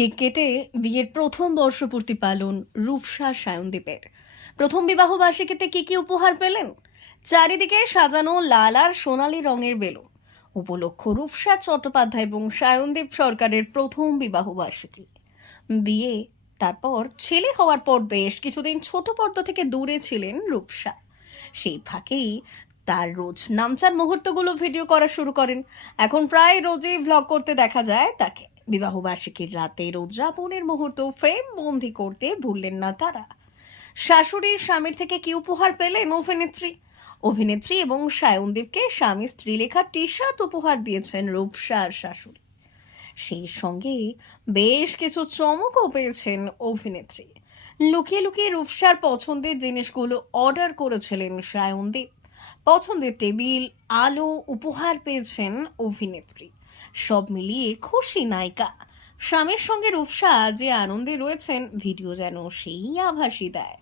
Cake কেটে বিয়ের প্রথম বর্ষপূর্তি পালন রূপসা সায়নদ্বীপের প্রথম বিবাহ বার্ষিকীতে কি কি উপহার পেলেন? চারিদিকে সাজানো লাল আর সোনালী রঙের বেলুন। উপলক্ষ রূপসা চট্টোপাধ্যায় এবং সায়নদীপ সরকারের প্রথম বিবাহ বার্ষিকী বিয়ে, তারপর ছেলে হওয়ার পর বেশ কিছুদিন ছোট পর্দা থেকে দূরে ছিলেন রূপসা। সেই ফাঁকেই তার রোজ নামচার মুহূর্তগুলো ভিডিও করা শুরু করেন। এখন প্রায় রোজই ভ্লগ করতে দেখা যায় তাকে। বিবাহ বার্ষিকীর রাতের উদযাপনের মুহূর্ত ফ্রেম বন্দি করতে ভুললেন না তারা। শাশুড়ির স্বামীর থেকে কি উপহার পেলেন অভিনেত্রী? অভিনেত্রী এবং সায়নদীপকে স্বামী স্ত্রী লেখা টি শার্ট উপহার দিয়েছেন রূপসার শাশুড়ি। সেই সঙ্গে বেশ কিছু চমকও পেয়েছেন অভিনেত্রী। লুকিয়ে লুকিয়ে রূপসার পছন্দের জিনিসগুলো অর্ডার করেছিলেন সায়নদীপ। পছন্দের টেবিল, আলো, উপহার পেয়েছেন অভিনেত্রী। সব মিলিয়ে খুশি নায়িকা। স্বামীর সঙ্গে রূপসা যে আনন্দে রয়েছেন, ভিডিও যেন সেই আভাসই দেয়।